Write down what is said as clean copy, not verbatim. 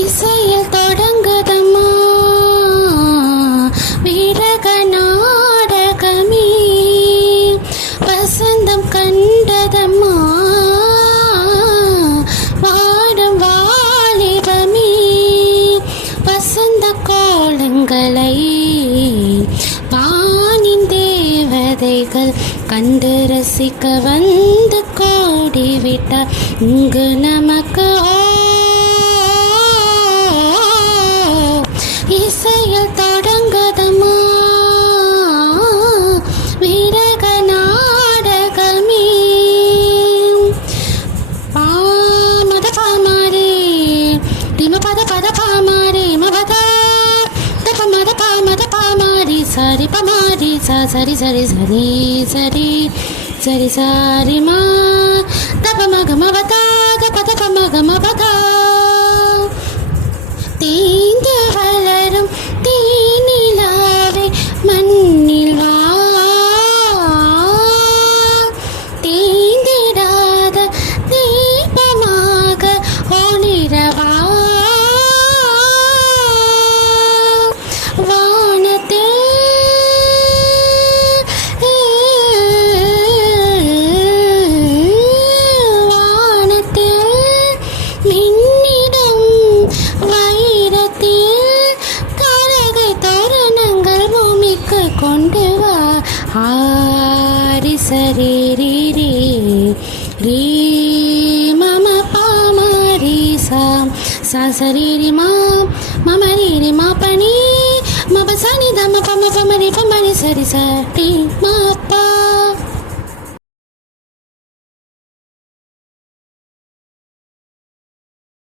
இசையில் தொடங்குதம்மா விரக நாடகமே, வசந்தம் கண்டதம்மா வாடும் வாலிபமே, வசந்த கோலங்களை வானின் தேவதைகள் கண்டு ரசிக்க வந்து கோடிவிட்டார் இங்கு நமக்கு. இசையில் தொடங்குதம்மா விரக நாடகமே, பாமத பாமாரே திம பத பத பாமாரே மபத தப மத பாமத பாமாரி சரி பமாரி சா சரி சரி சரி சரி சரி சாரி மா தப மக மபத தப தப மக மபத. தேய்ந்து வளரும் தேனிலாவை மண்ணில் வா, தேய்ந்திடாத தீபமாக ஒளிரவா, வானத்தில் வானத்தில் மின்னிடும் கரகை தோரணங்கள் பூமிக்கு கொண்டு வா. ஹாரி சரி ரீ ரீ ரீ மம பாமரி சா சா சரி ரி மா மம ரீ ரி மா பனி மப சனி தம பம பமரி பமரி சரி சரி மா பா.